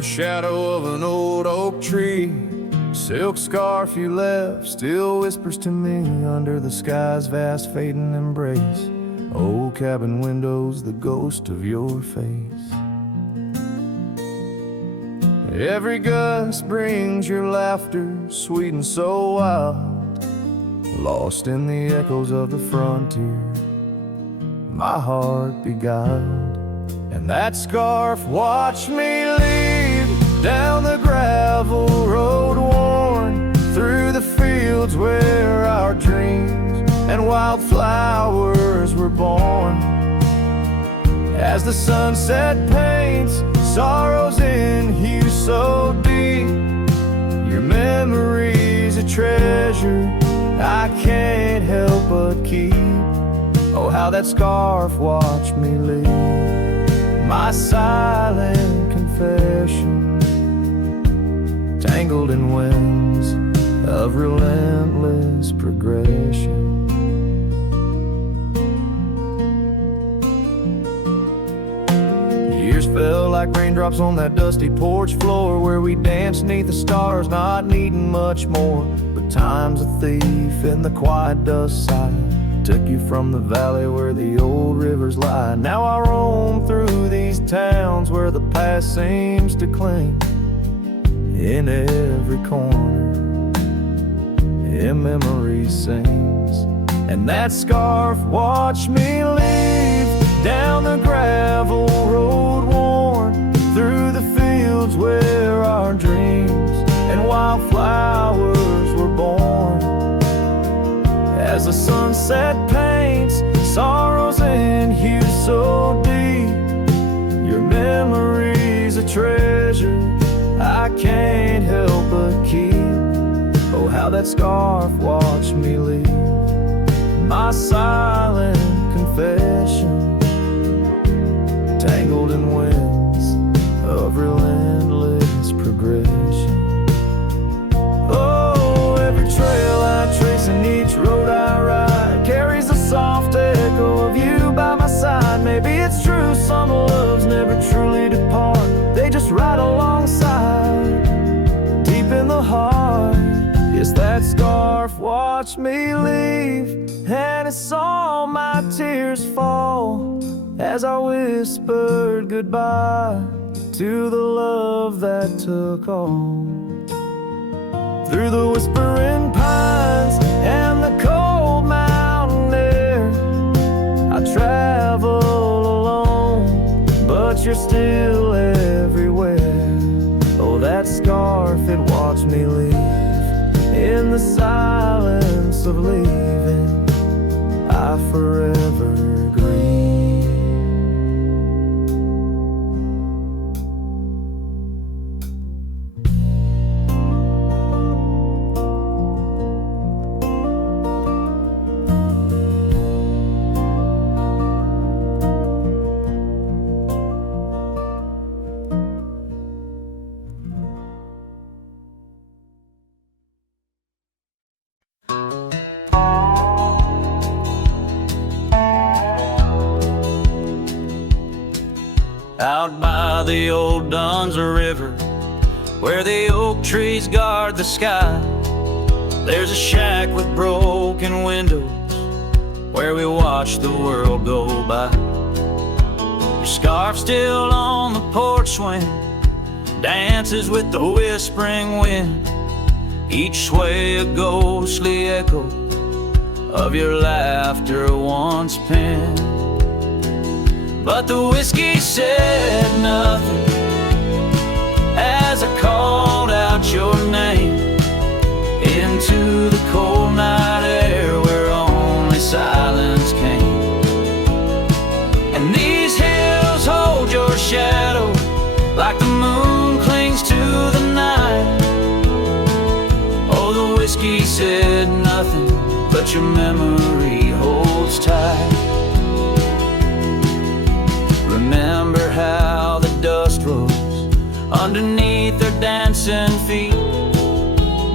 the shadow of an old oak tree. Silk scarf you left still whispers to me under the sky's vast fading embrace. Old cabin windows, the ghost of your face. Every gust brings your laughter, sweet and so wild, lost in the echoes of the frontier, my heart beguiled. And that scarf watched me leave down the gravel road, worn through the fields where our dreams and wildflowers were born. As the sunset paints sorrows in hue so deep, your memory's a treasure I can't help but keep. Oh, how that scarf watched me leave, my silent confession, tangled in winds of relentless progression. Years fell like raindrops on that dusty porch floor where we danced neath the stars, not needing much more. But time's a thief in the quiet dust side, took you from the valley where the old rivers lie. Now I roam through these towns where the past seems to cling. In every corner, in memory sings. And that scarf watched me leave down the gravel road, worn through the fields where our dreams and wildflowers were born. As the sunset paints sorrows in hue so deep, your memory's a treasure I can't help but keep. Oh, how that scarf watched me leave, my silent confession, tangled in winds of relentless progression. Oh, every trail I trace and each road I ride carries a soft echo of you by my side. Maybe it's true, some loves never truly depart, they just ride alongside, deep in the heart. Yes, that scarf watched me leave, and it saw my tears fall as I whispered goodbye to the love that took all. Through the whispering pines and the cold mountain air, I travel alone, but you're still everywhere. Oh, that scarf, it watched me leave in the silence of leaving, I forever grieve. Out by the old Duns River, where the oak trees guard the sky, there's a shack with broken windows where we watch the world go by. Your scarf still on the porch swing dances with the whispering wind, each sway a ghostly echo of your laughter once penned. But the whiskey said nothing as I called out your name into the cold night air where only silence came. And these hills hold your shadow like the moon clings to the night. Oh, the whiskey said nothing, but your memory holds tight. Remember how the dust rose underneath their dancing feet.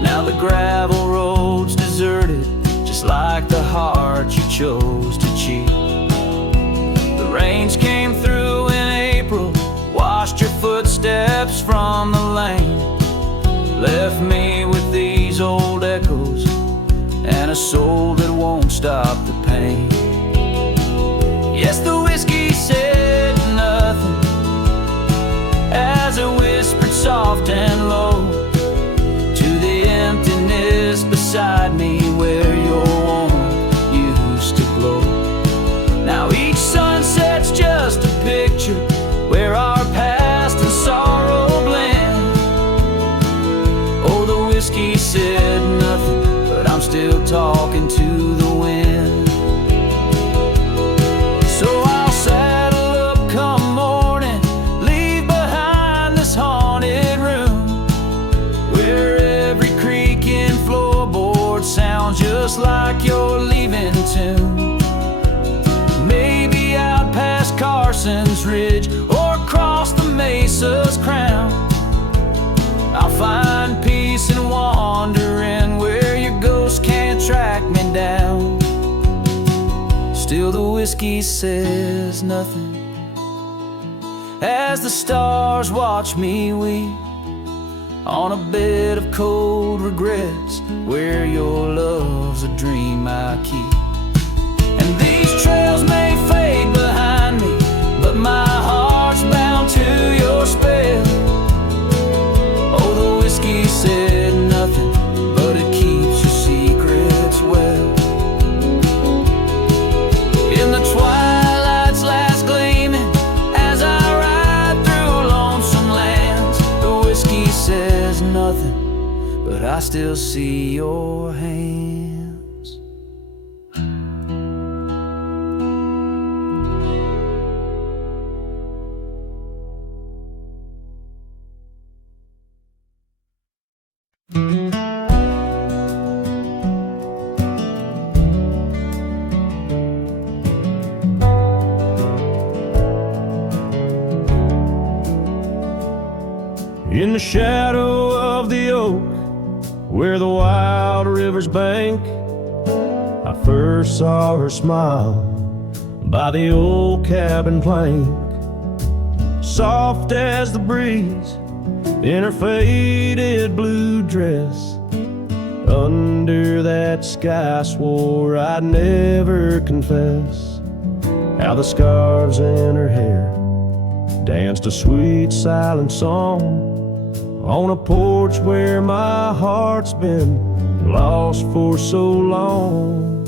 Now the gravel road's deserted, just like the heart you chose to cheat. The rains came through in April, washed your footsteps from the lane left me with these old echoes and a soul that won't stop the pain. Yes, the whiskey said nothing as it whispered soft and low to the emptiness beside me where your warmth used to glow. Now each sunset's just a picture where our past and sorrow blend. Oh, the whiskey said nothing, but I'm still talking to the wind. So I'll saddle up come morning, leave behind this haunted room where every creaking floorboard sounds just like your leaving tune. Maybe out past Carson's Ridge or across the mesa's crown, I'll find peace in wandering where your ghost can't track me down. Still the whiskey says nothing as the stars watch me weep on a bed of cold regrets where your love's a dream I keep. And these trails may fade behind me, but my heart's bound to your spell. Oh, the whiskey said nothing, but it keeps your secrets well. In the twilight's last gleaming, as I ride through lonesome lands, the whiskey says nothing, but I still see your hands. In the shadow of the oak, where the wild river's bank, I first saw her smile by the old cabin plank. Soft as the breeze in her faded blue dress, under that sky swore I'd never confess. How the scarves in her hair danced a sweet silent song on a porch where my heart's been lost for so long.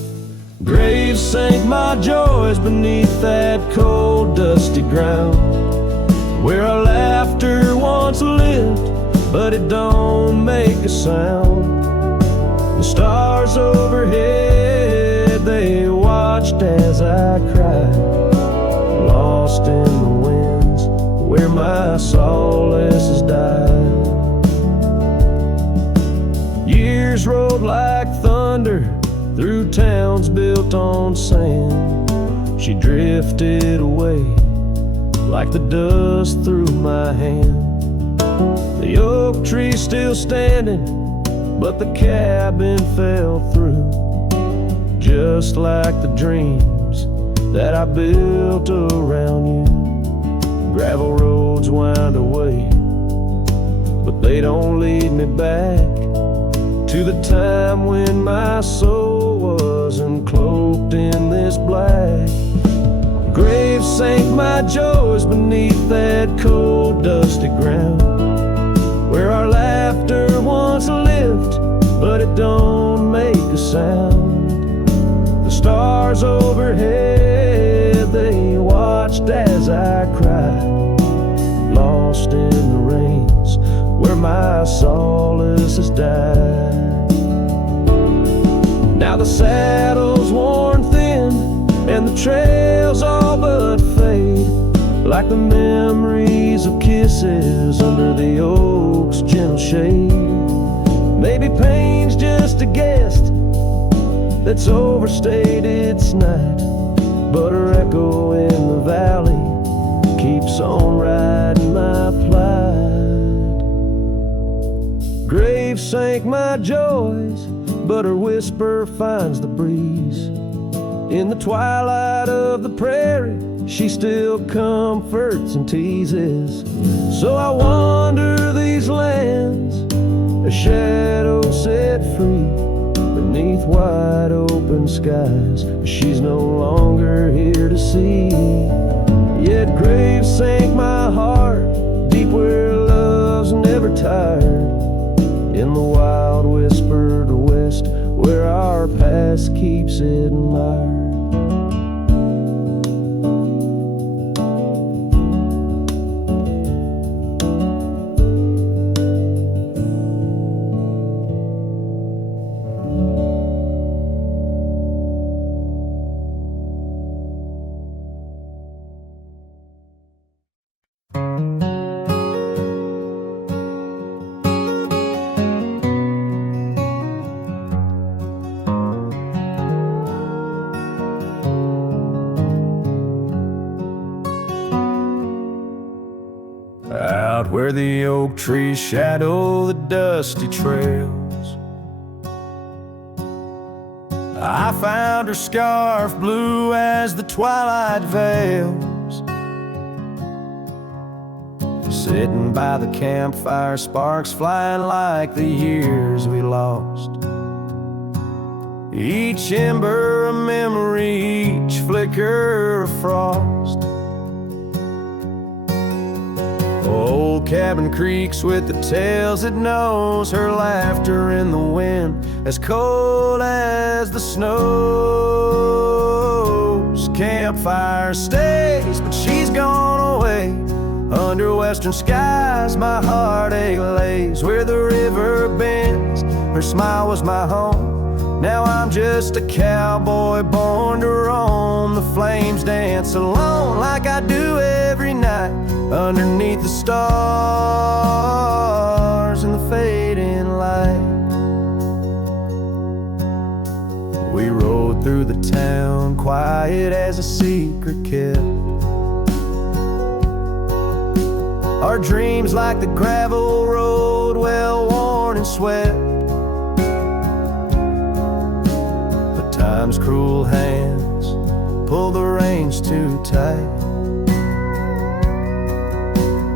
Graves sank my joys beneath that cold dusty ground, where our laughter once lived, but it don't make a sound. The stars overhead, they watched as I cried, lost in the winds where my solace has died. Years rolled like thunder through towns built on sand. She drifted away like the dust through my hand. The oak tree still standing, but the cabin fell through, just like the dreams that I built around you. Gravel roads wind away, but they don't lead me back to the time when my soul wasn't cloaked in this black. Graves sank my joys beneath that cold dusty ground, where our laughter once lived, but it don't make a sound. The stars overhead, they watched as I cried, lost in the rains where my solace has died. Now the saddle's worn thin and the trails all but fade, like the memories of kisses under the oak's gentle shade. Maybe pain's just a guest that's overstayed its night, but her echo in the valley keeps on riding my plight. Graves sank my joys, but her whisper finds the breeze. In the twilight of the prairie, she still comforts and teases. So I wander these lands, a shadow set free beneath wide open skies. She's no longer here to see. Yet graves sank my heart deep where love's never tired, in the wild whispered west where our past keeps it admired. Out where the oak trees shadow the dusty trails, I found her scarf blue as the twilight veils. Sitting by the campfire, sparks flying like the years we lost. Each ember a memory, each flicker a frost. Old cabin creaks with the tales it knows, her laughter in the wind as cold as the snows. Campfire stays, but she's gone away. Under western skies my heartache lays. Where the river bends, her smile was my home. Now I'm just a cowboy born to roam. The flames dance alone like I do every night, underneath the stars and the fading light. We rode through the town, quiet as a secret kept. Our dreams like the gravel road, well worn and swept. But time's cruel hands pulled the reins too tight.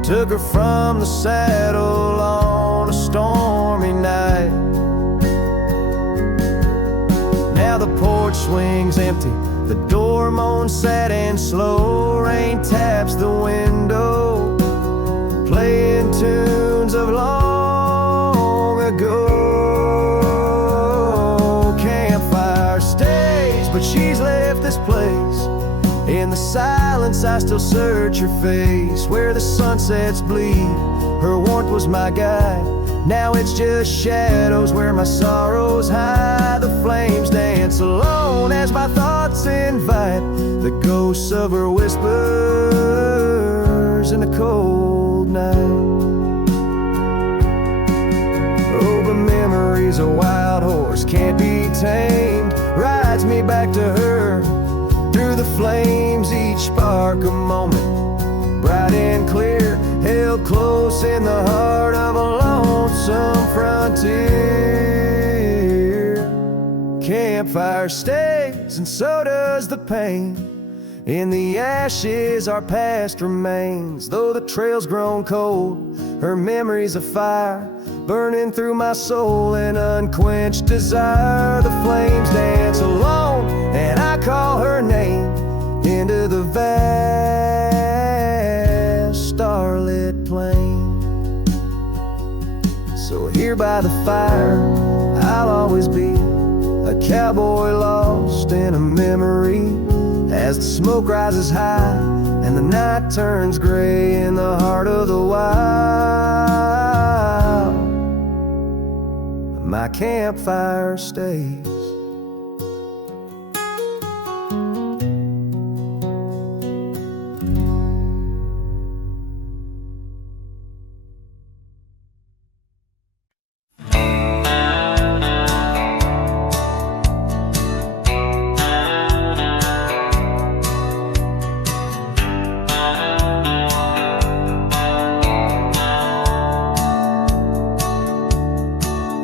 Took her from the saddle on a stormy night. Now the porch swings empty, the door moans sad and slow. Rain taps the window, playing tunes of long ago. Campfire stays, but she's left this place. In the silence I still search her face. Where the sunsets bleed, her warmth was my guide. Now it's just shadows where my sorrows hide. The flames dance alone as my thoughts invite the ghosts of her whispers in the cold night. Oh, but memory's a wild horse, can't be tamed. Rides me back to her through the flames, each spark a moment, bright and clear, held close in the heart of a lonesome frontier. Campfire stays, and so does the pain. In the ashes our past remains. Though the trail's grown cold, her memory's a fire, burning through my soul in unquenched desire. The flames dance alone, and I call her name into the vast starlit plain. So here by the fire I'll always be, a cowboy lost in a memory. As the smoke rises high and the night turns gray in the heart of the wild, my campfire stays.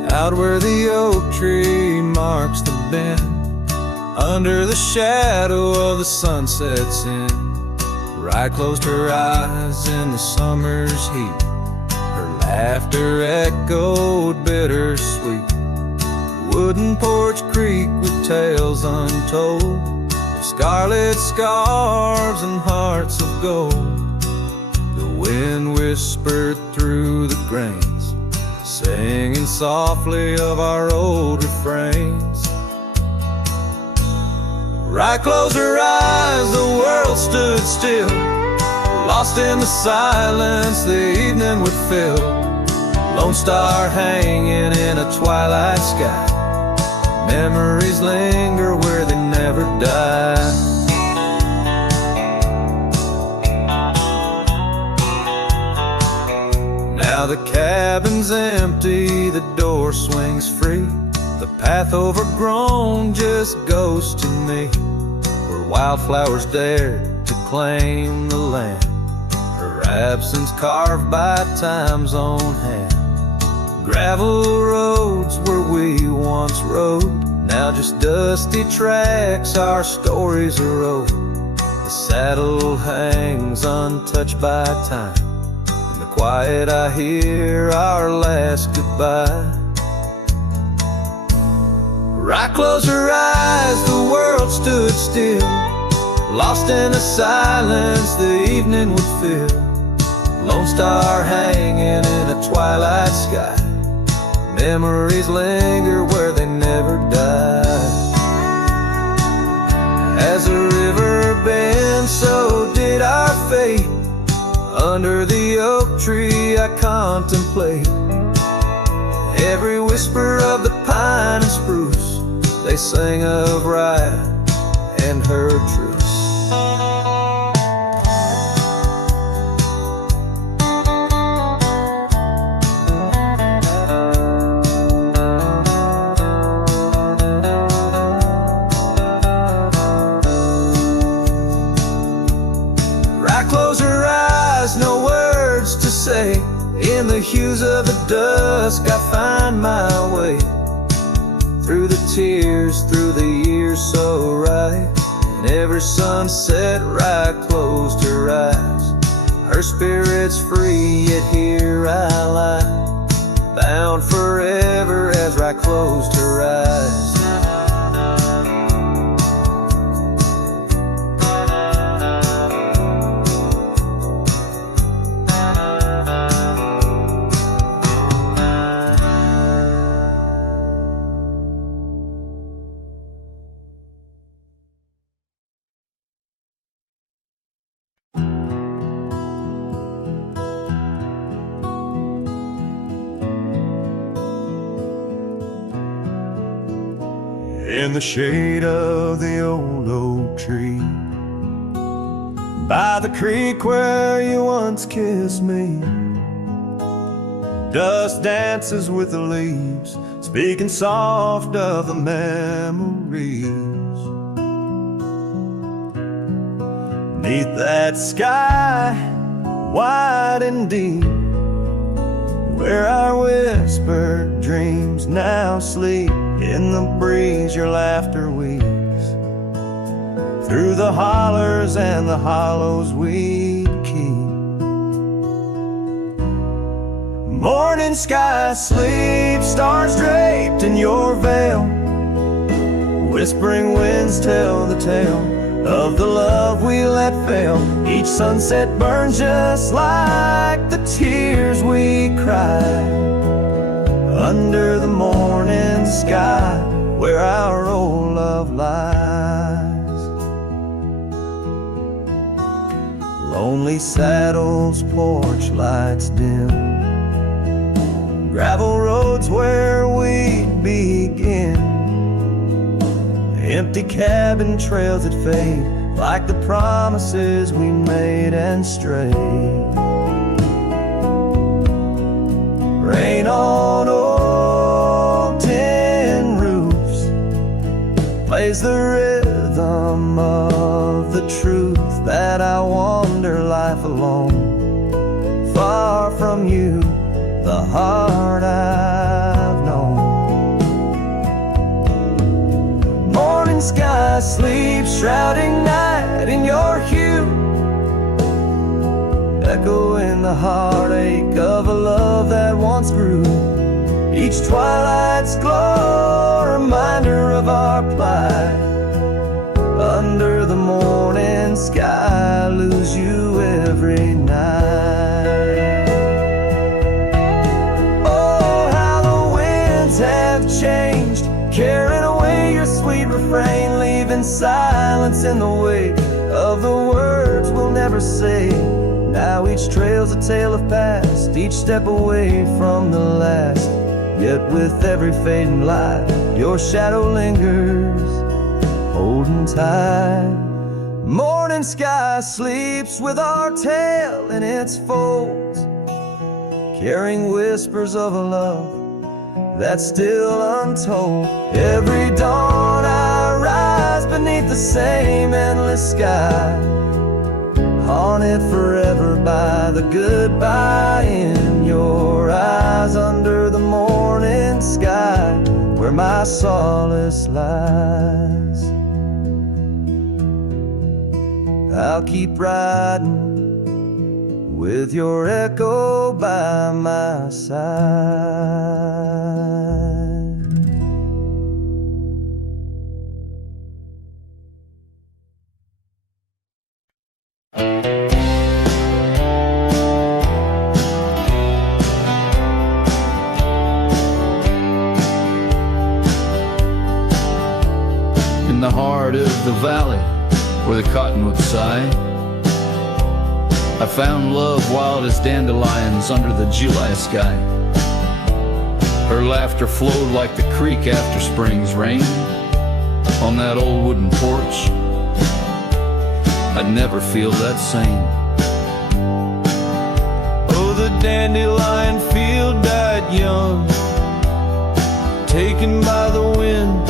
Out where the oak tree marks the bend, under the shadow of the sunset's end, I closed her eyes in the summer's heat. Her laughter echoed bittersweet. Wooden porch creak with tales untold, of scarlet scarves and hearts of gold. The wind whispered through the grains, singing softly of our old refrains. Right closed her eyes, the world stood still, lost in the silence the evening would fill. Lone star hanging in a twilight sky, memories linger where they never die. Now the cabin's empty, the door swings free. The path overgrown just goes to me, where wildflowers dared to claim the land. Her absence carved by time's own hand. Gravel roads where we once rode, now just dusty tracks, our stories erode. The saddle hangs untouched by time. In the quiet I hear our last goodbye. Right closed her eyes, the world stood still, lost in the silence the evening would fill. Lone star hanging in a twilight sky, memories linger where they never die. As the river bends, so did our fate. Under the oak tree I contemplate every whisper of the pine and spruce. They sang of riot and her truce. Right close her eyes, no words to say. In the hues of the dusk I find my way, through the tears, through the years so right. And every sunset right closed her eyes. Her spirit's free, yet here I lie, bound forever as right closed her eyes. In the shade of the old oak tree, by the creek where you once kissed me, dust dances with the leaves, speaking soft of the memories. Neath that sky, wide and deep, where our whispered dreams now sleep. In the breeze your laughter weaves, through the hollers and the hollows we'd keep. Morning sky sleep, stars draped in your veil. Whispering winds tell the tale of the love we let fail. Each sunset burns just like the tears we cried under the morning sky, where our old love lies. Lonely saddles, porch lights dim, gravel roads where we'd begin. Empty cabin trails that fade, like the promises we made and strayed. Rain on old tin roofs, plays the rhythm of the truth that I wander life alone, far from you, the heart I've known. Morning sky sleeps, shrouding night in your hue, the heartache of a love that once grew. Each twilight's glow, a reminder of our plight. Under the morning sky, lose you every night. Oh, how the winds have changed, carrying away your sweet refrain, leaving silence in the wake of the words we'll never say. Now each trail's a tale of past, each step away from the last. Yet with every fading light, your shadow lingers, holding tight. Morning sky sleeps with our tale in its folds, carrying whispers of a love that's still untold. Every dawn I rise beneath the same endless sky, haunted forever by the goodbye in your eyes. Under the morning sky, where my solace lies, I'll keep riding with your echo by my side. In the heart of the valley where the cottonwoods sigh, I found love wild as dandelions under the July sky. Her laughter flowed like the creek after spring's rain. On that old wooden porch, I'd never feel that same. Oh, the dandelion field died young, taken by the wind,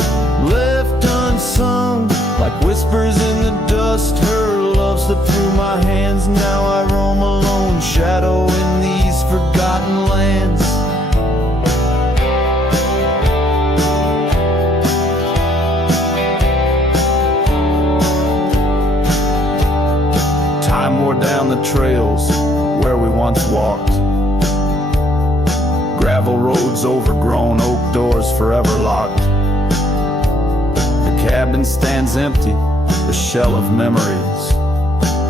left unsung. Like whispers in the dust, her love slipped through my hands. Now I roam alone, shadow in these forgotten lands. Time wore down the trails where we once walked, gravel roads overgrown, oak doors forever locked. The cabin stands empty, the shell of memories,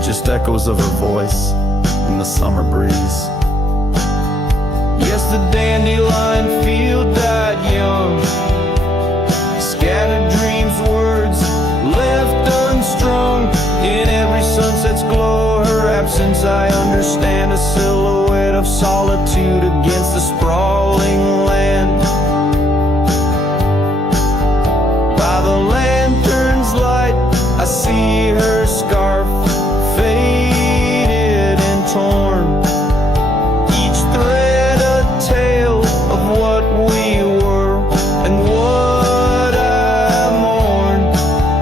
just echoes of her voice in the summer breeze. Yes, the dandelion field died young, scattered dreams, words left unstrung. In every sunset's glow, her absence I understand, a silhouette of solitude against the sprawling land. By the lantern's light, I see her scarf, faded and torn, each thread a tale of what we were and what I mourn.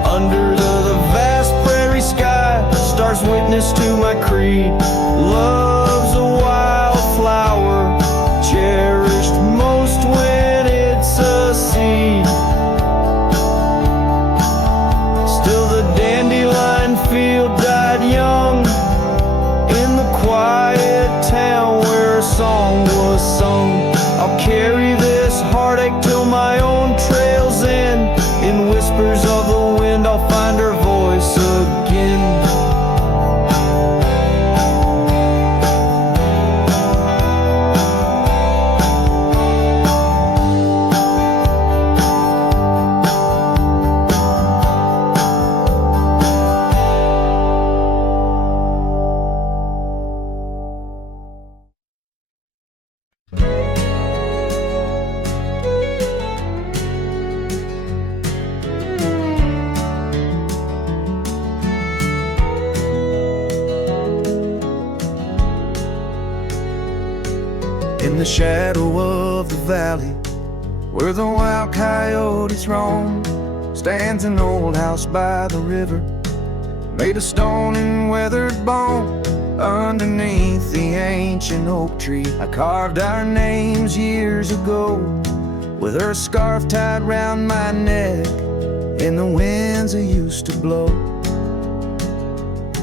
Under the vast prairie sky, stars witness to my creed. Love's a wildflower, cherished most when it's a seed. Still the dandelion field died young, in the quiet town where a song was sung. I'll carry this heartache till my own trail's end. In whispers of the wind, I'll find her voice again. In the shadow of the valley, where the wild coyotes roam, stands an old house by the river, made of stone and weathered bone. Underneath the ancient oak tree, I carved our names years ago, with her scarf tied round my neck in the winds that used to blow.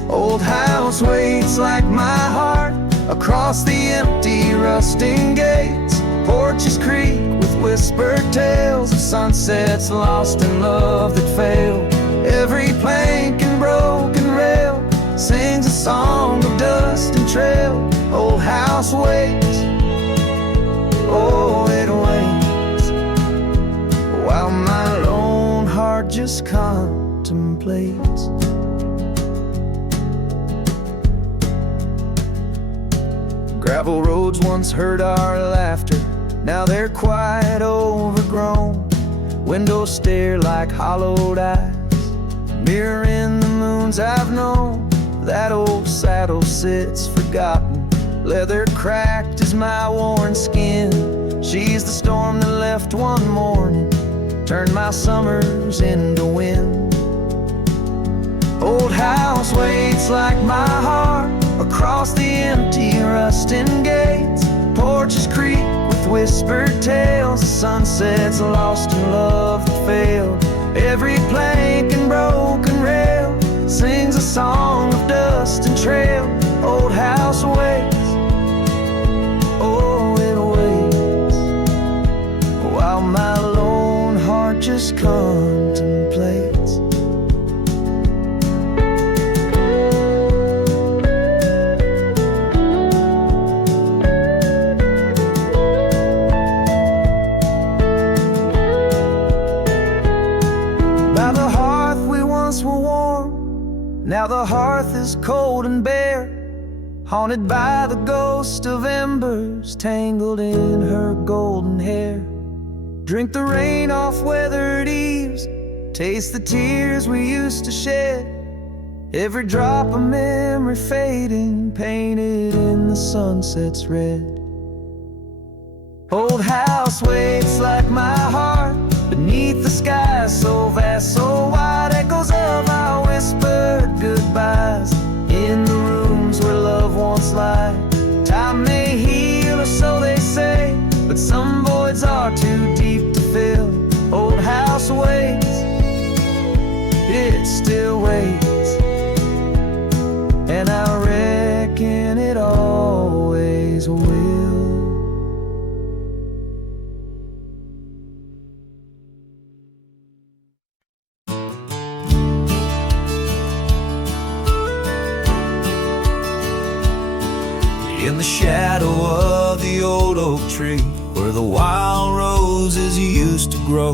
Old house waits like my heart, across the empty rusting gates. Porches creak with whispered tales of sunsets lost in love that failed. Every plank and broken rail sings a song of dust and trail. Old house waits, oh it waits, while my lone heart just contemplates. Gravel roads once heard our laughter, now they're quite overgrown. Windows stare like hollowed eyes, mirroring the moons I've known. That old saddle sits forgotten, leather cracked as my worn skin. She's the storm that left one morning, turned my summers into wind. Old house waits like my heart across the empty rusting gates. Porches creak with whispered tales of sunsets lost in love that failed. Every plank and broken rail sings a song of dust and trail. Old house waits, oh it waits, while my lone heart just contemplates. Now the hearth is cold and bare, haunted by the ghost of embers tangled in her golden hair. Drink the rain off weathered eaves, taste the tears we used to shed. Every drop of memory fading, painted in the sunset's red. Old house waits like my heart beneath the sky so vast, so wide. Echoes of our whispered goodbyes in the rooms where love once lied. Time may heal, or so they say, but some voids are too deep to fill. Old house waits, it still waits, and I reckon it always will. In the shadow of the old oak tree, where the wild roses used to grow,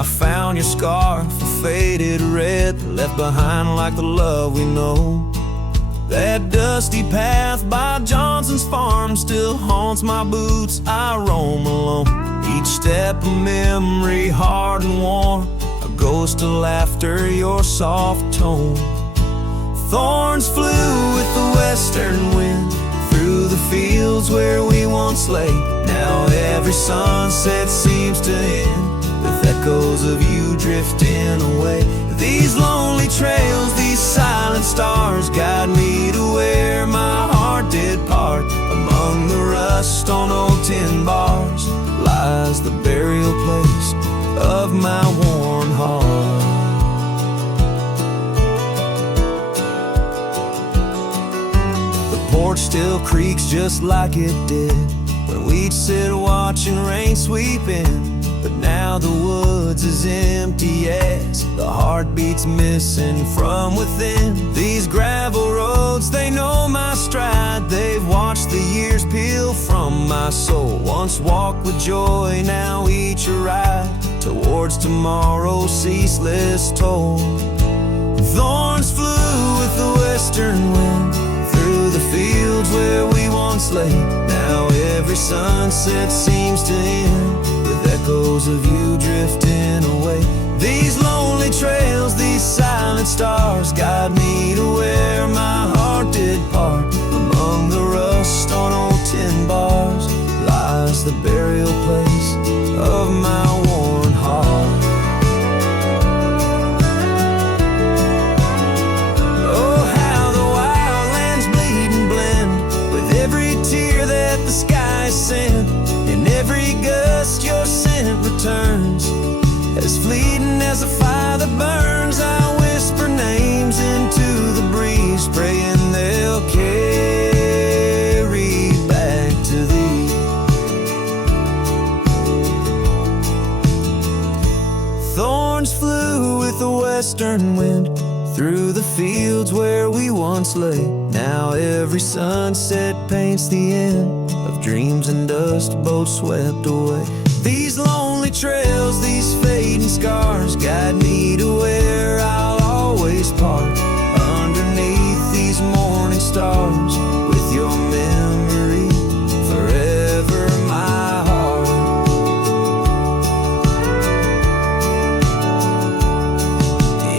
I found your scarf, a faded red, left behind like the love we know. That dusty path by Johnson's farm still haunts my boots, I roam alone. Each step a memory, hard and warm, a ghost of laughter, your soft tone. Thorns flew with the western wind through the fields where we once lay. Now every sunset seems to end with echoes of you drifting away. These lonely trails, these silent stars, guide me to where my heart did part. Among the rust on old tin bars lies the burial place of my worn heart. Porch still creaks just like it did when we'd sit watching rain sweep in. But now the woods is empty as the heartbeat's missing from within. These gravel roads, they know my stride, they've watched the years peel from my soul. Once walked with joy, now each a ride towards tomorrow's ceaseless toll. Thorns flew with the western wind through the fields where we once lay. Now every sunset seems to end with echoes of you drifting away. These lonely trails, these silent stars, guide me to where my heart did part. Among the rust on old tin bars lies the burial place of my worn heart. That the sky sent, in every gust your scent returns, as fleeting as a fire that burns. I whisper names into the breeze, praying they'll carry through the fields where we once lay. Now every sunset paints the end of dreams and dust, boats swept away. These lonely trails, these fading scars, guide me to where I'll always part. Underneath these morning stars, with your memory forever in my heart.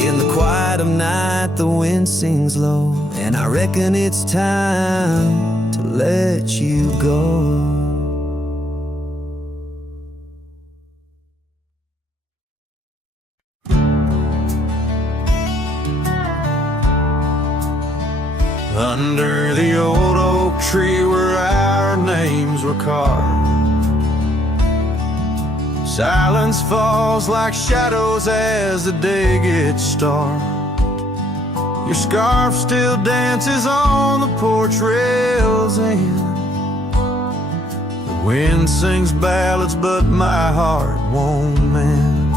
In the quiet of night, the wind sings low, and I reckon it's time to let you go. Under the old oak tree where our names were carved, silence falls like shadows as the day gets dark. Your scarf still dances on the porch rails, and the wind sings ballads, but my heart won't mend.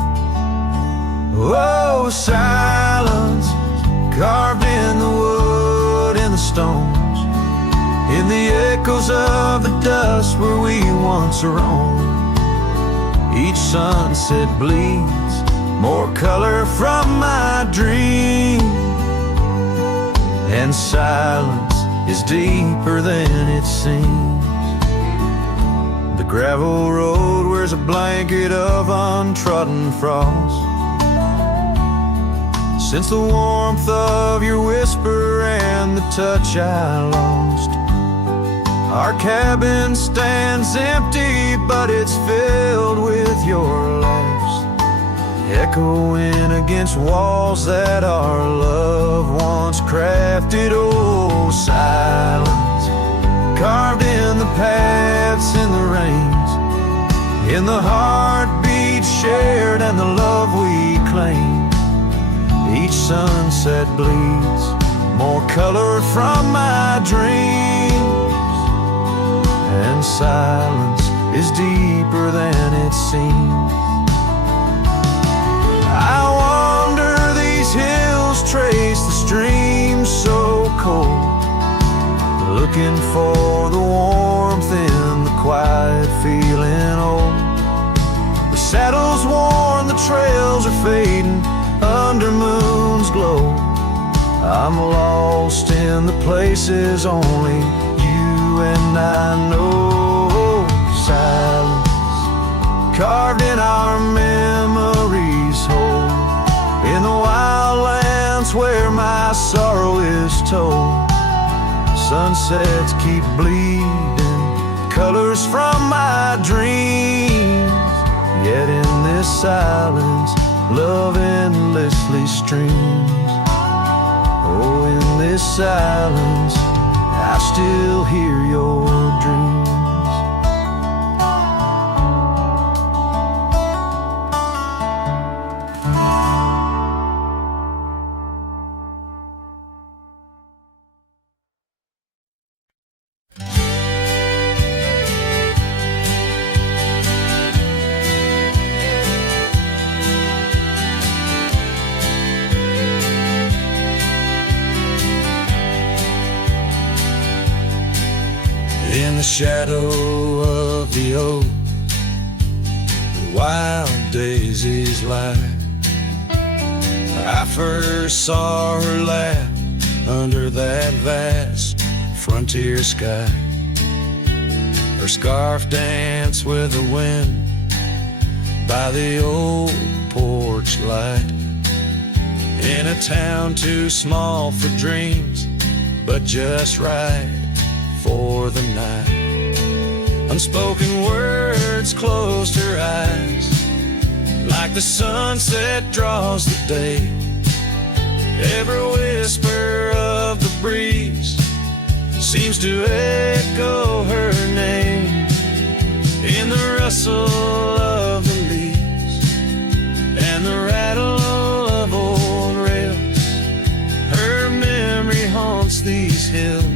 Oh, silence carved in the wood and the stones, in the echoes of the dust where we once roamed. Each sunset bleeds more color from my dream, and silence is deeper than it seems. The gravel road wears a blanket of untrodden frost, since the warmth of your whisper and the touch I lost. Our cabin stands empty, but it's filled with your laughs, echoing against walls that our love once crafted. Oh, silence carved in the paths, in the rains, in the heartbeat shared and the love we claim. Each sunset bleeds more color from my dreams, and silence is deeper than it seems. I wander these hills, trace the streams so cold, looking for the warmth in the quiet, feeling old. The saddle's worn, the trails are fading under moon's glow. I'm lost in the places only you and I know. Silence carved in our memories hold, in the wildlands where my sorrow is told. Sunsets keep bleeding colors from my dreams, yet in this silence love endlessly streams. Oh, in this silence I still hear your dreams. In the shadow of the oak, the wild daisies lie. I first saw her laugh under that vast frontier sky. Her scarf danced with the wind by the old porch light, in a town too small for dreams, but just right for the night. Unspoken words closed her eyes, like the sunset draws the day. Every whisper of the breeze seems to echo her name, in the rustle of the leaves and the rattle of old rails. Her memory haunts these hills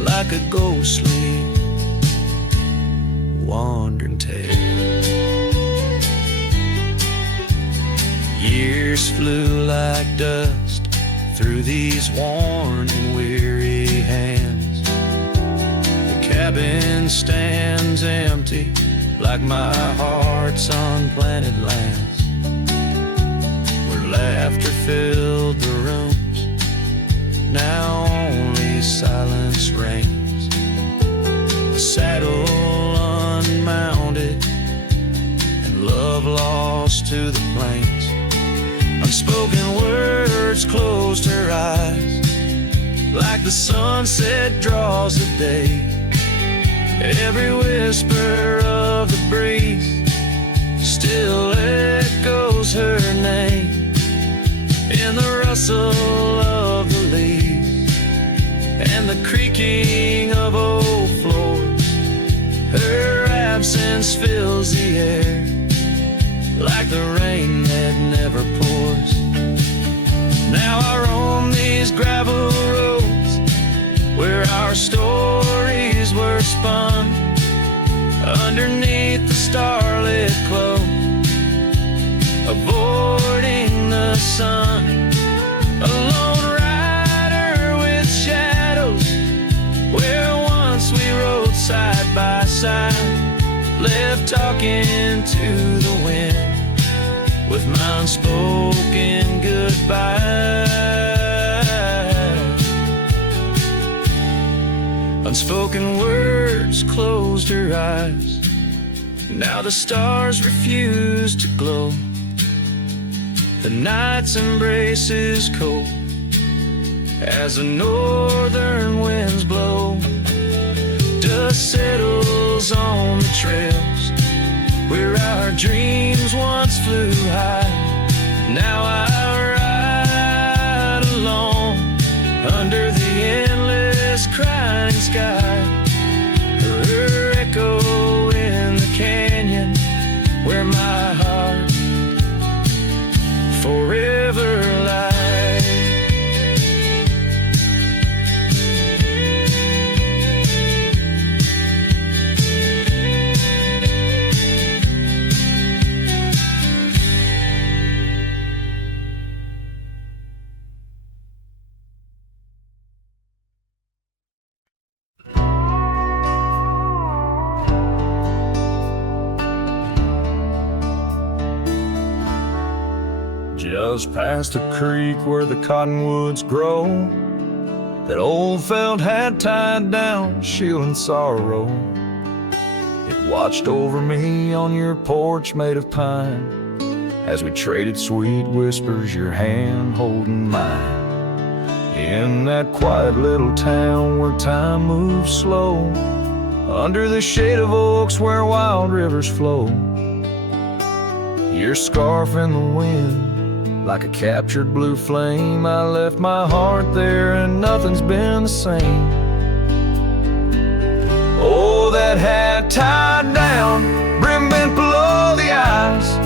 like a ghostly wandering tale. Years flew like dust through these worn and weary hands. The cabin stands empty like my heart's unplanted lands, where laughter filled the rooms, now only silence reigns. The saddle unmounted and love lost to the plains. Unspoken words closed her eyes, like the sunset draws the day. Every whisper of the breeze still echoes her name. In the rustle of the leaves and the creaking of old floors, her absence fills the air like the rain that never pours. Now I roam these gravel roads where our stories were spun, underneath the starlit glow, avoiding the sun. A lone rider with shadows, where once we rode side by side, left talking to the wind with my unspoken goodbye. Unspoken words closed her eyes. Now the stars refuse to glow. The night's embrace is cold as the northern winds blow. Dust settles on the trails where our dreams once flew high. Now I ride alone under the endless crying sky. Her echo in the canyon where my heart forever lies. Just past the creek where the cottonwoods grow, that old felt had tied down, shielding sorrow. It watched over me on your porch made of pine, as we traded sweet whispers, your hand holding mine. In that quiet little town where time moves slow, under the shade of oaks where wild rivers flow, your scarf in the wind like a captured blue flame. I left my heart there and nothing's been the same. Oh, that hat tied down, brim bent below the eyes,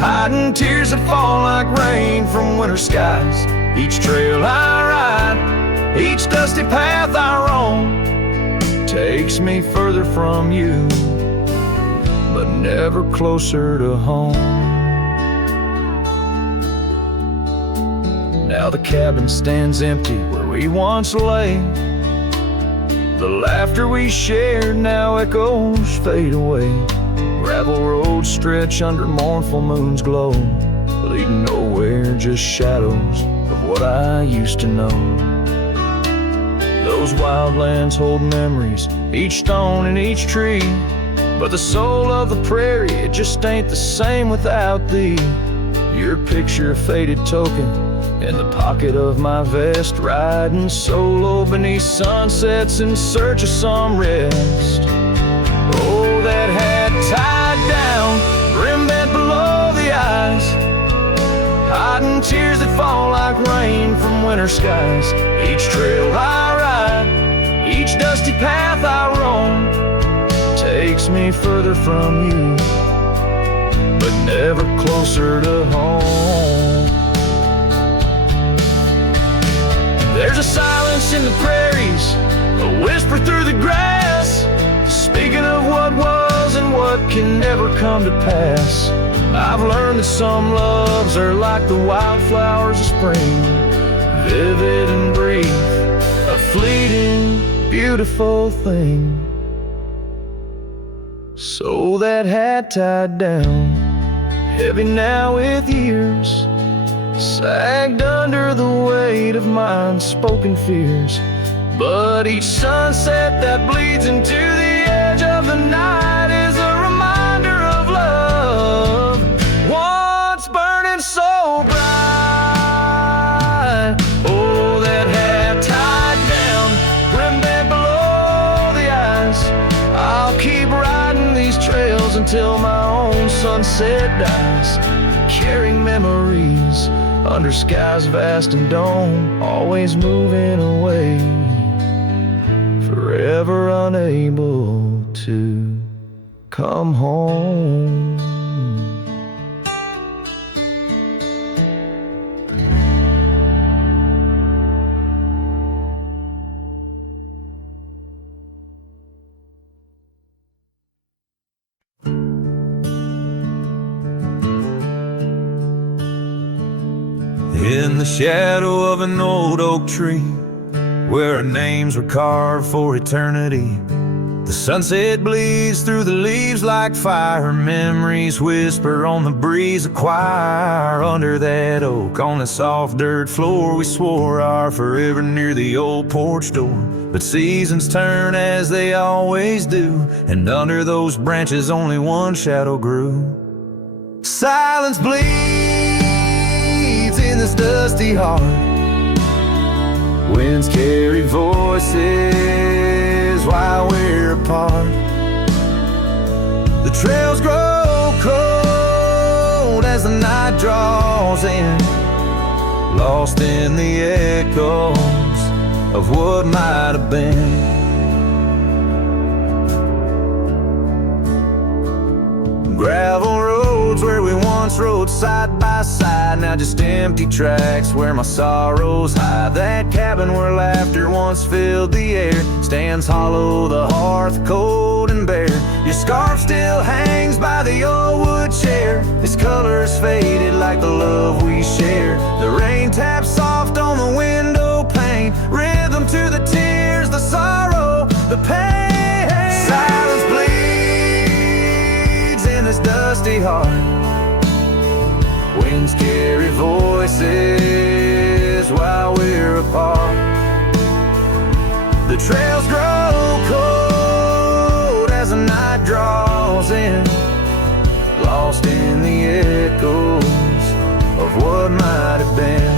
hiding tears that fall like rain from winter skies. Each trail I ride, each dusty path I roam, takes me further from you, but never closer to home. Now the cabin stands empty where we once lay. The laughter we shared now echoes fade away. Gravel roads stretch under mournful moon's glow, leading nowhere, just shadows of what I used to know. Those wildlands hold memories, each stone and each tree, but the soul of the prairie, it just ain't the same without thee. Your picture, a faded token in the pocket of my vest, riding solo beneath sunsets in search of some rest. Oh, that hat tied down, brim bent below the eyes, hiding tears that fall like rain from winter skies. Each trail I ride, each dusty path I roam, takes me further from you, but never closer to home. There's a silence in the prairies, a whisper through the grass, speaking of what was and what can never come to pass. I've learned that some loves are like the wildflowers of spring, vivid and brief, a fleeting, beautiful thing. So that hat tied down, heavy now with years, sagged under the weight of my unspoken fears. But each sunset that bleeds into the edge of the night is a reminder of love, once burning so bright. Oh, that hat tied down, brim bent below the eyes. I'll keep riding these trails until my own sunset dies, carrying memories under skies vast and dome, always moving away, forever unable to come home. In the shadow of an old oak tree, where our names were carved for eternity, the sunset bleeds through the leaves like fire. Memories whisper on the breeze, a choir. Under that oak, on the soft dirt floor, we swore our forever near the old porch door. But seasons turn as they always do, and under those branches only one shadow grew. Silence bleeds in this dusty heart. Winds carry voices while we're apart. The trails grow cold as the night draws in, lost in the echoes of what might have been. Gravel roads where we once rode side by side, now just empty tracks where my sorrows hide. That cabin where laughter once filled the air stands hollow, the hearth cold and bare. Your scarf still hangs by the old wood chair, its colors faded like the love we share. The rain taps soft on the window pane, rhythm to the tears, the sorrow, the pain. Silence bleeds in this dusty heart. Winds carry voices while we're apart. The trails grow cold as the night draws in, lost in the echoes of what might have been.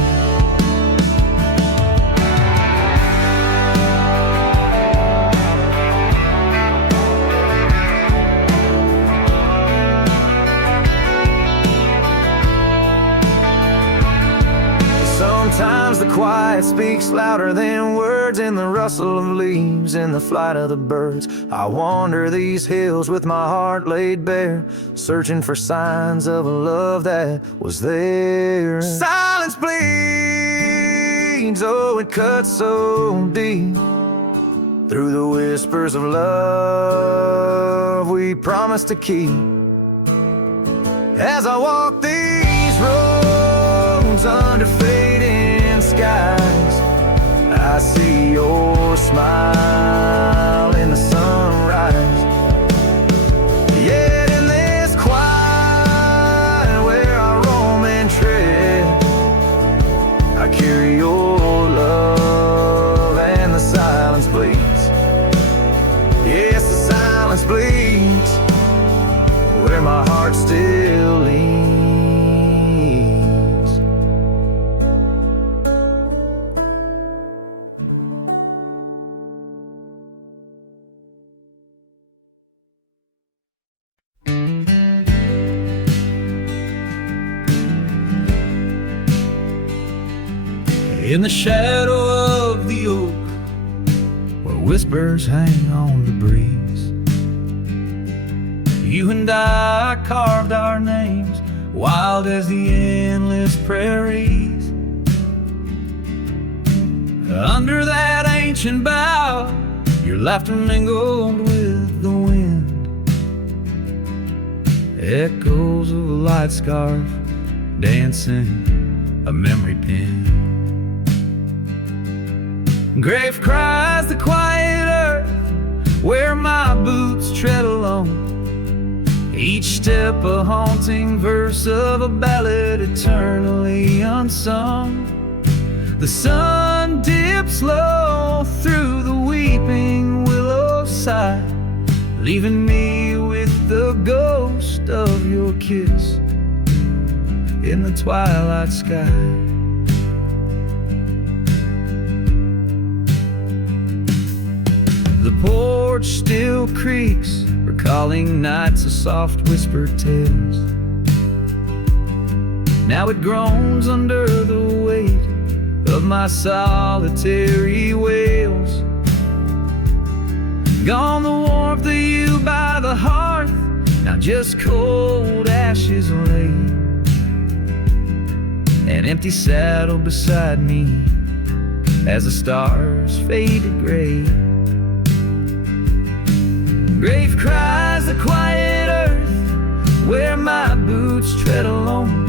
Sometimes the quiet speaks louder than words, in the rustle of leaves, in the flight of the birds. I wander these hills with my heart laid bare, searching for signs of a love that was there. Silence bleeds, oh it cuts so deep, through the whispers of love we promised to keep. As I walk these roads under fading skies, I see your smile in the sunrise. Yet in this quiet where I roam and tread, I carry your love and the silence bleeds. Yes, the silence bleeds where my heart still leans. In the shadow of the oak, where whispers hang on the breeze, you and I carved our names, wild as the endless prairies. Under that ancient bough, your laughter mingled with the wind, echoes of a light scarf dancing a memory pin. Grave cries the quiet earth where my boots tread alone. Each step a haunting verse of a ballad eternally unsung. The sun dips low through the weeping willow side, leaving me with the ghost of your kiss in the twilight sky. The porch still creaks, recalling nights of soft whispered tales. Now it groans under the weight of my solitary wails. Gone the warmth of you by the hearth, now just cold ashes lay. An empty saddle beside me as the stars faded gray. Grave cries the quiet earth where my boots tread alone.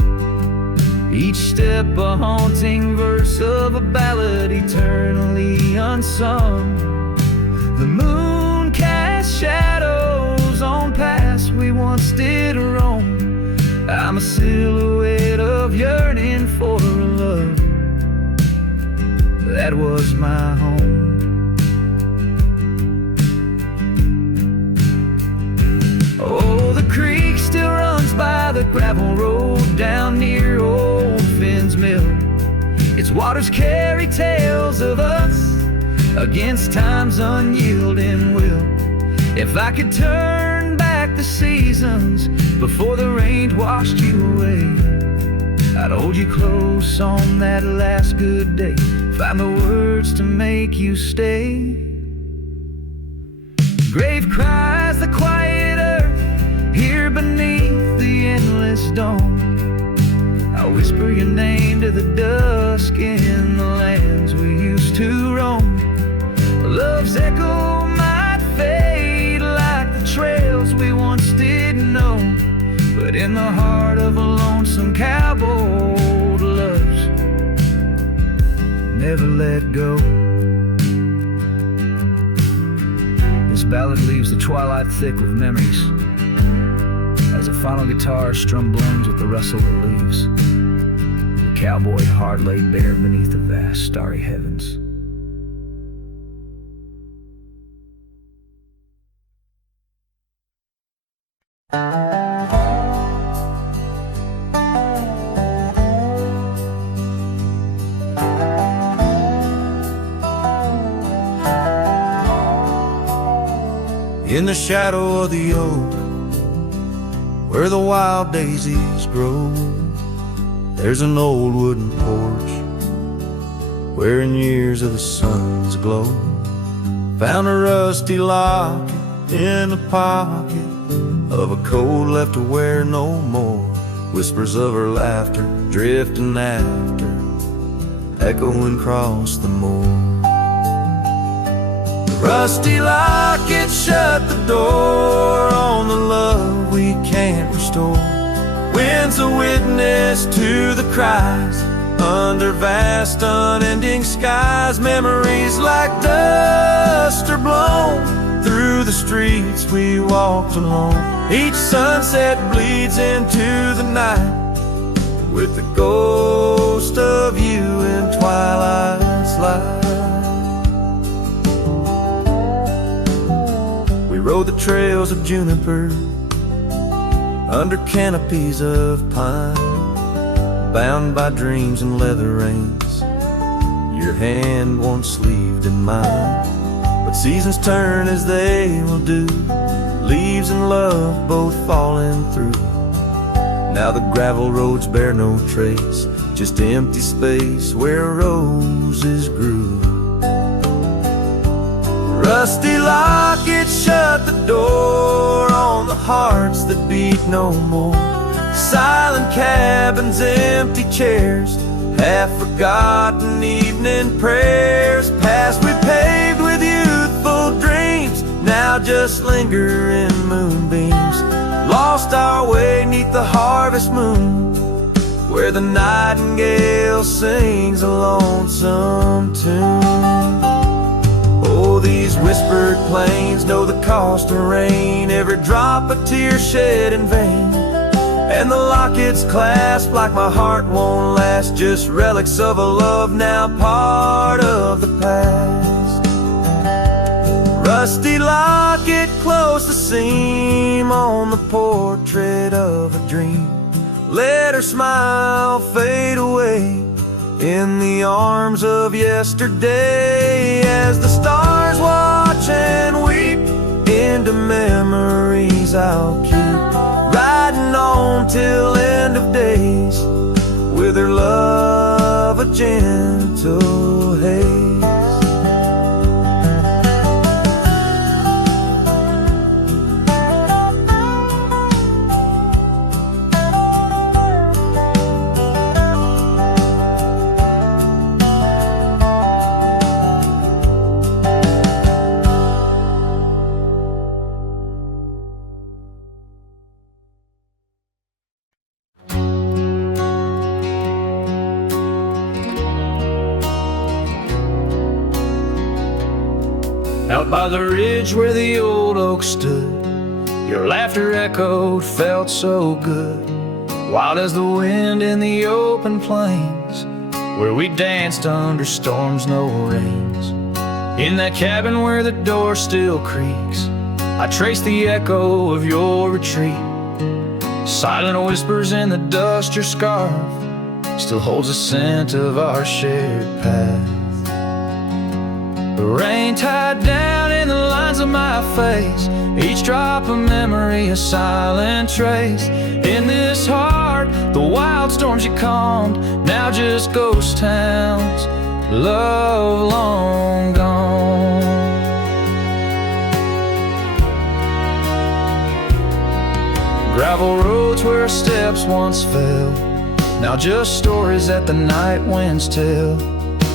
Each step a haunting verse of a ballad eternally unsung. The moon casts shadows on paths we once did roam. I'm a silhouette of yearning for a love that was my home. Oh, the creek still runs by the gravel road down near old Finn's mill. Its waters carry tales of us against time's unyielding will. If I could turn back the seasons before the rain washed you away, I'd hold you close on that last good day, find the words to make you stay. Grave cries the quiet earth here beneath the endless dawn. I whisper your name to the dusk in the lands we used to roam. Love's echo might fade like the trails we once didn't know, but in the heart of a lonesome cowboy, old loves never let go. This ballad leaves the twilight thick with memories as a final guitar strum blends with the rustle of leaves. The cowboy heart laid bare beneath the vast starry heavens. In the shadow of the oak, where the wild daisies grow, there's an old wooden porch where in years of the sun's glow, found a rusty locket in the pocket of a coat left to wear no more. Whispers of her laughter drifting after, echoing across the moor. The rusty locket shut the door on the love we can't restore. Wind's a witness to the cries under vast unending skies. Memories like dust are blown through the streets we walked alone. Each sunset bleeds into the night with the ghost of you in twilight's light. We rode the trails of juniper under canopies of pine, bound by dreams and leather reins, your hand once sleeved in mine. But seasons turn as they will do, leaves and love both falling through. Now the gravel roads bear no trace, just empty space where roses grew. Rusty locket shut the door on the hearts that beat no more. Silent cabins, empty chairs, half-forgotten evening prayers. Past we paved with youthful dreams, now just linger in moonbeams. Lost our way neath the harvest moon, where the nightingale sings a lonesome tune. plains know the cost of rain, every drop a tear shed in vain. And the lockets clasp like my heart won't last, just relics of a love now part of the past. Rusty locket close the seam on the portrait of a dream. Let her smile fade away in the arms of yesterday, as the stars watch and weep into memories I'll keep, riding on till end of days with her love a gentle haze. Out by the ridge where the old oak stood, your laughter echoed, felt so good. Wild as the wind in the open plains, where we danced under storms, no rains. In that cabin where the door still creaks, I trace the echo of your retreat. Silent whispers in the dust, your scarf still holds the scent of our shared path. The rain tied down in the lines of my face, each drop a memory, a silent trace. In this heart, the wild storms you calmed, now just ghost towns, love long gone. Gravel roads where our steps once fell, now just stories that the night winds tell.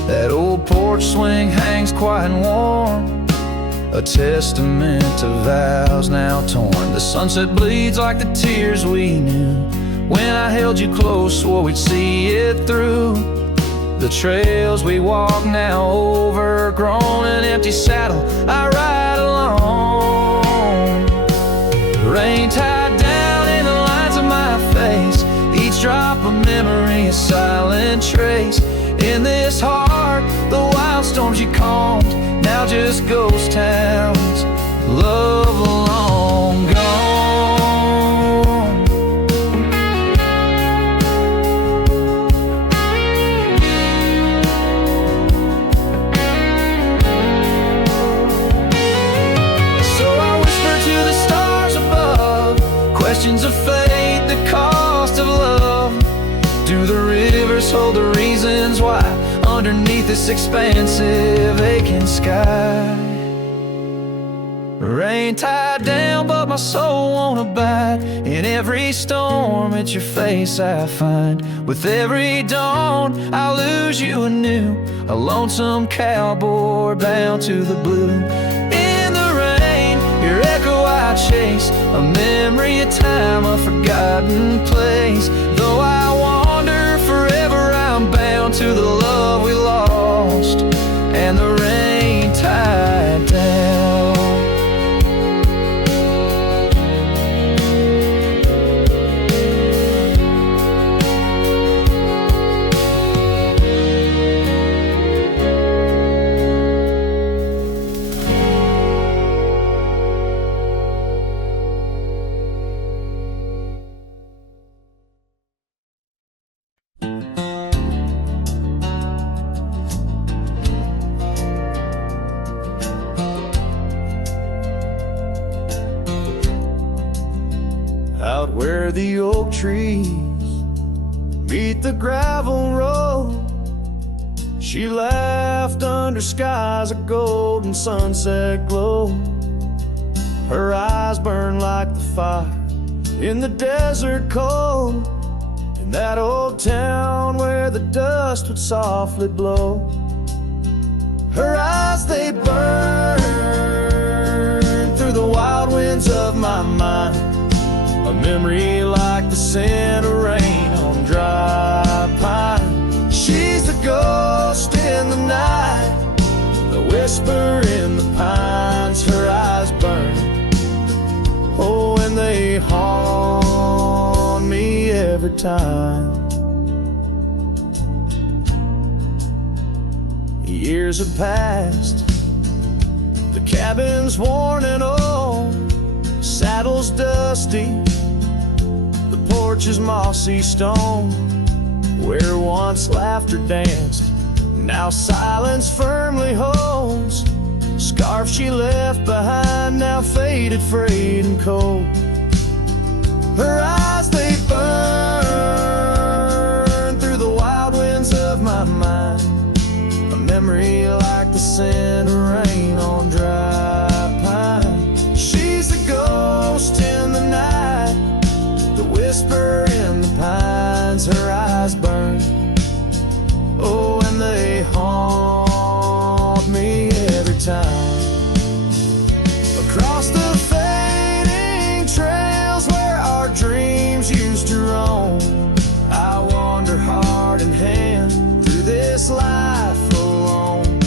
That old porch swing hangs quiet and warm, a testament to vows now torn. The sunset bleeds like the tears we knew when I held you close, swore we'd see it through. The trails we walk now overgrown, an empty saddle I ride alone. The rain tied down in the lines of my face, each drop a memory, a silent trace. In this heart, the wild storms you calmed, now just ghost towns, love long gone. So I whisper to the stars above, questions of fate, the cost of love. Do the rivers hold the reasons why underneath this expansive aching sky? Rain tied down but my soul won't abide. In every storm it's your face I find. With every dawn I'll lose you anew, a lonesome cowboy bound to the blue. In the rain, your echo I chase, a memory, a time, a forgotten place. Though I wander forever, I'm bound to the love we lost and the rain tied down. Out where the oak trees meet the gravel road, she laughed under skies of golden sunset glow. Her eyes burned like the fire in the desert cold, in that old town where the dust would softly blow. Her eyes, they burn through the wild winds of my mind, a memory like the scent of rain on dry pine. She's the ghost in the night, the whisper in the pines. Her time. Years have passed, the cabin's worn and old, saddle's dusty, the porch is mossy stone. Where once laughter danced, now silence firmly holds. Scarf she left behind, now faded, frayed and cold. Her eyes, they burn through the wild winds of my mind. A memory like the scent of rain on dry pine. She's a ghost in the night, the whisper in the pines. Her eyes burn, oh, and they haunt me every time. Across the fading trails where our dreams used to roam, I wander heart in hand through this life alone.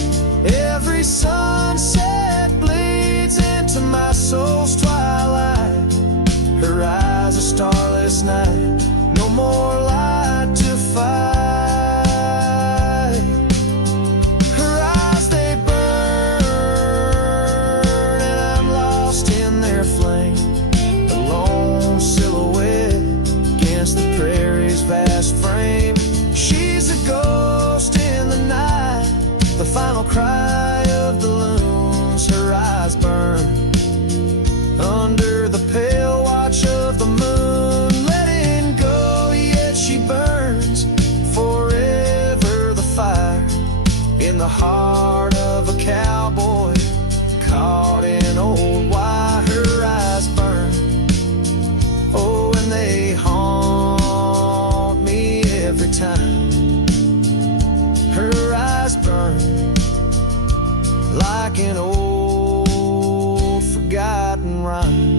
Every sunset bleeds into my soul's twilight. Her eyes a starless night, no more light to fight. Her eyes, they burn, and I'm lost in their flame. A lone silhouette against the prairie's vast frame. She's a ghost in the night, the final cry of the loons. Her eyes burn under the pale watch of the moon. Letting go, yet she burns forever. The fire in the heart of a cowboy caught in old wire. Her eyes burn, oh, and they haunt me every time. Her eyes burn like an old forgotten rhyme.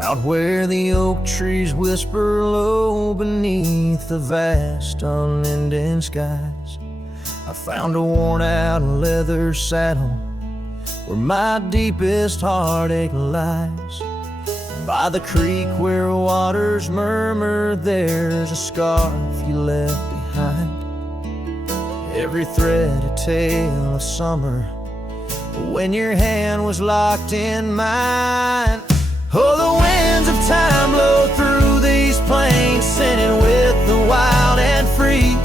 Out where the oak trees whisper low beneath the vast unending skies, I found a worn-out leather saddle where my deepest heartache lies. By the creek where waters murmur, there's a scarf you left behind. Every thread a tale of summer when your hand was locked in mine. Oh, the winds of time blow through these plains, scented with the wild and free.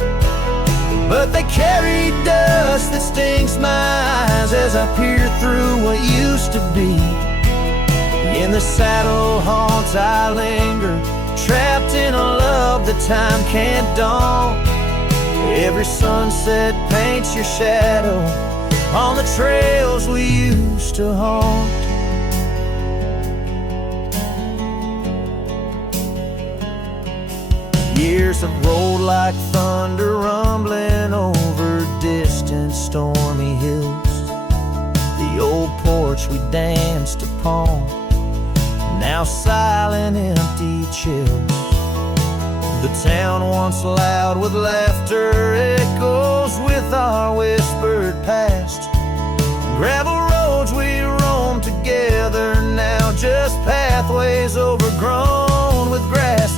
But they carry dust that stings my eyes as I peer through what used to be. In the saddle haunts I linger, trapped in a love that time can't daunt. Every sunset paints your shadow on the trails we used to haunt. Years have rolled like thunder, rumbling over distant stormy hills. The old porch we danced upon, now silent, empty chills. The town once loud with laughter echoes with our whispered past. Gravel roads we roamed together, now just pathways overgrown with grass.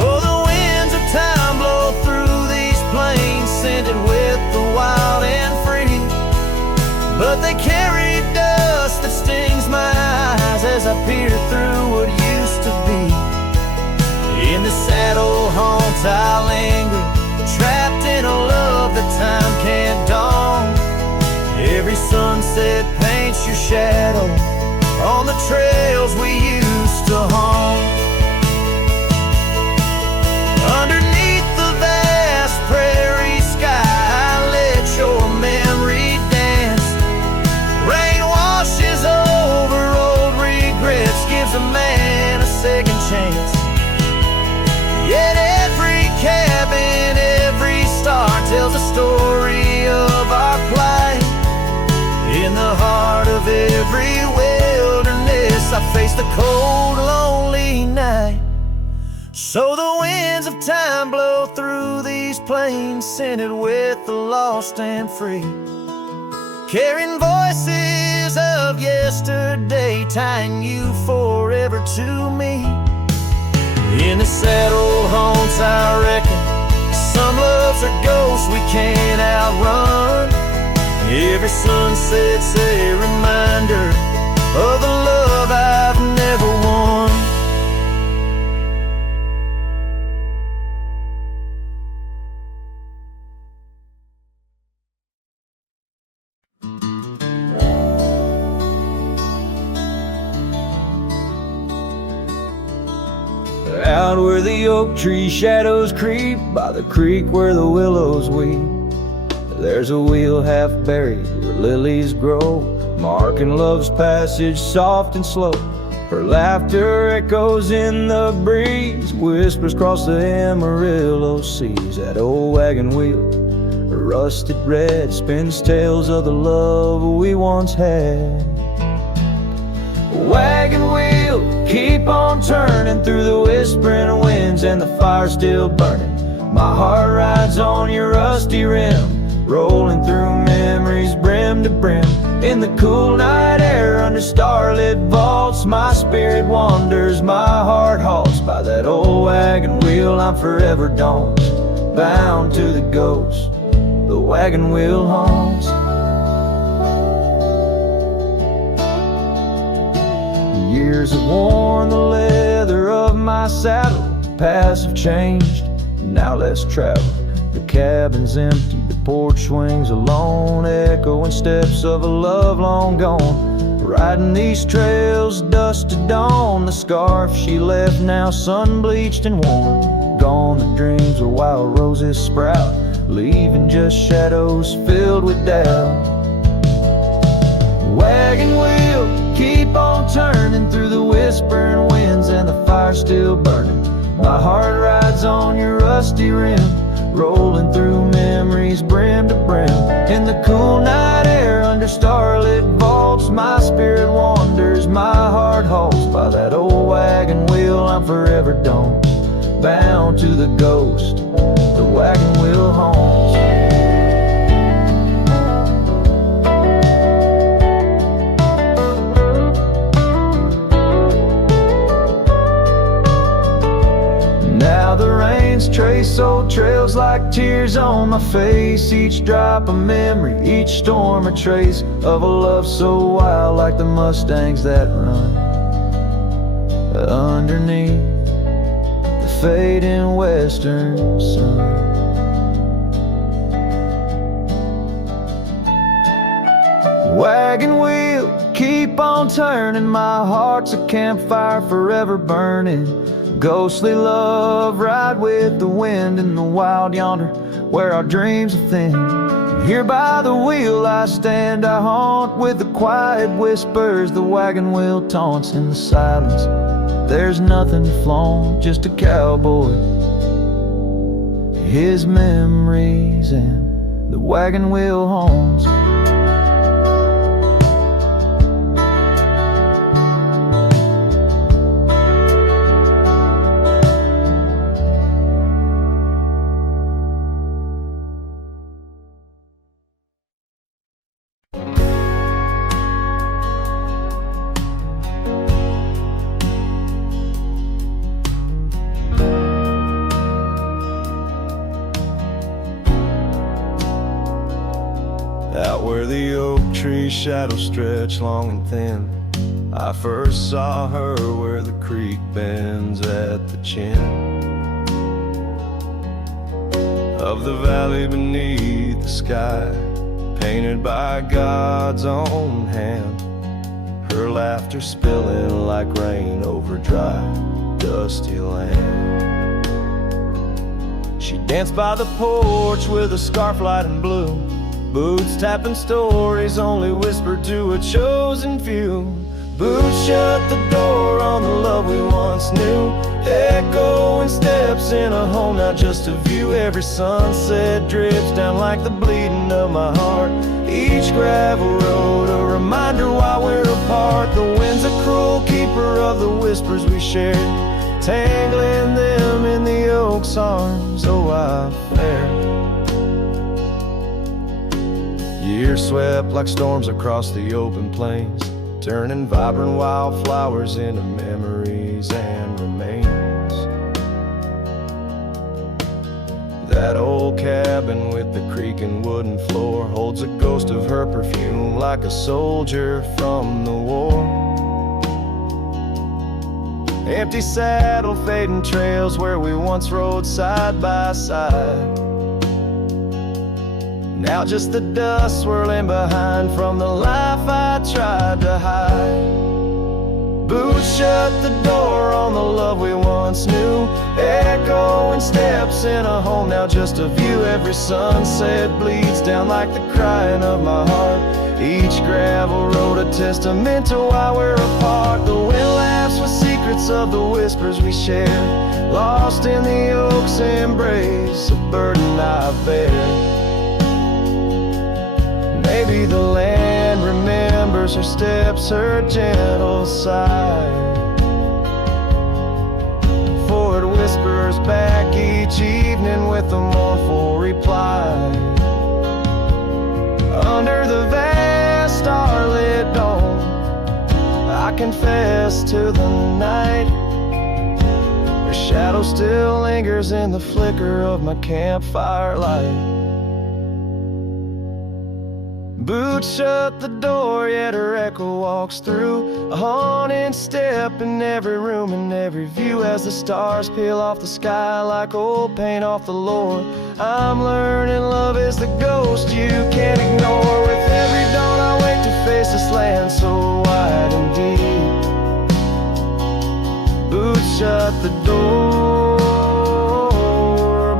Oh, the winds of time blow through these plains, scented with the wild and free. But they carry dust that stings my eyes as I peer through what used to be. In the saddle haunts I linger, trapped in a love that time can't daunt. Every sunset paints your shadow on the trails we used to haunt. Underneath the vast prairie sky, let your memory dance. Rain washes over old regrets, gives a man a second chance. every wilderness. I faced the cold, lonely night. So the winds of time blow through these plains, scented with the lost and free, carrying voices of yesterday, tying you forever to me. In the sad old haunts, I reckon some loves are ghosts we can't outrun. Every sunset's a reminder of the love I've never won. Out where the oak tree shadows creep, by the creek where the willows weep, there's a wheel half buried where lilies grow, marking love's passage soft and slow. Her laughter echoes in the breeze, whispers across the Amarillo seas. That old wagon wheel, rusted red, spins tales of the love we once had. Wagon wheel, keep on turning through the whispering winds, and the fire's still burning. My heart rides on your rusty rim, rolling through memories brim to brim. In the cool night air under starlit vaults, my spirit wanders, my heart halts. By that old wagon wheel I'm forever dawn's, bound to the ghost the wagon wheel haunts. Years have worn the leather of my saddle, paths have changed, now let's travel. The cabin's empty, the porch swings alone, echoing steps of a love long gone. Riding these trails, dusk to dawn, the scarf she left now sun-bleached and worn. Gone the dreams where wild roses sprout, leaving just shadows filled with doubt. Wagon wheel, keep on turning through the whispering winds, and the fire's still burning. My heart rides on your rusty rim, rolling through memories brim to brim. In the cool night air under starlit vaults, my spirit wanders, my heart halts. By that old wagon wheel I'm forever dawn's, bound to the ghost the wagon wheel haunts. Now the rains trace old trails like tears on my face, each drop a memory, each storm a trace of a love so wild, like the mustangs that run underneath the fading western sun. Wagon wheel, keep on turning, my heart's a campfire forever burning. Ghostly love, ride with the wind in the wild yonder, where our dreams are thin. Here by the wheel I stand, I haunt with the quiet whispers the wagon wheel taunts. In the silence there's nothing to flaunt, just a cowboy, his memories, and the wagon wheel haunts. Out where the oak tree shadows stretch long and thin, I first saw her where the creek bends at the chin of the valley beneath the sky, painted by God's own hand. Her laughter spilling like rain over dry, dusty land. She danced by the porch with a scarf light and blue, boots tapping stories only whispered to a chosen few. Boots shut the door on the love we once knew, echoing steps in a home, not just a view. Every sunset drips down like the bleeding of my heart, each gravel road a reminder why we're apart. The wind's a cruel keeper of the whispers we shared, tangling them in the oak's arms. Oh, I fare. Years swept like storms across the open plains, turning vibrant wildflowers into memories and remains. That old cabin with the creaking wooden floor holds a ghost of her perfume like a soldier from the war. Empty saddle, fading trails where we once rode side by side. Now just the dust swirling behind from the life I tried to hide. Boots shut the door on the love we once knew, echoing steps in a home, now just a view. Every sunset bleeds down like the crying of my heart. Each gravel road a testament to why we're apart. The wind laughs with secrets of the whispers we shared, lost in the oak's embrace, a burden I bear. Maybe the land remembers her steps, her gentle sigh, for it whispers back each evening with a mournful reply. Under the vast starlit dome, I confess to the night, her shadow still lingers in the flicker of my campfire light. Boots shut the door, yet her echo walks through, a haunting step in every room and every view. As the stars peel off the sky like old paint off the Lord, I'm learning love is the ghost you can't ignore. With every dawn I wake to face this land so wide and deep. Boots shut the door,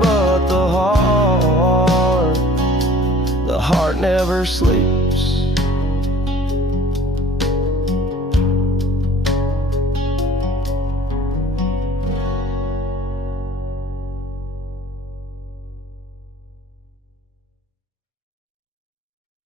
but the heart never sleeps.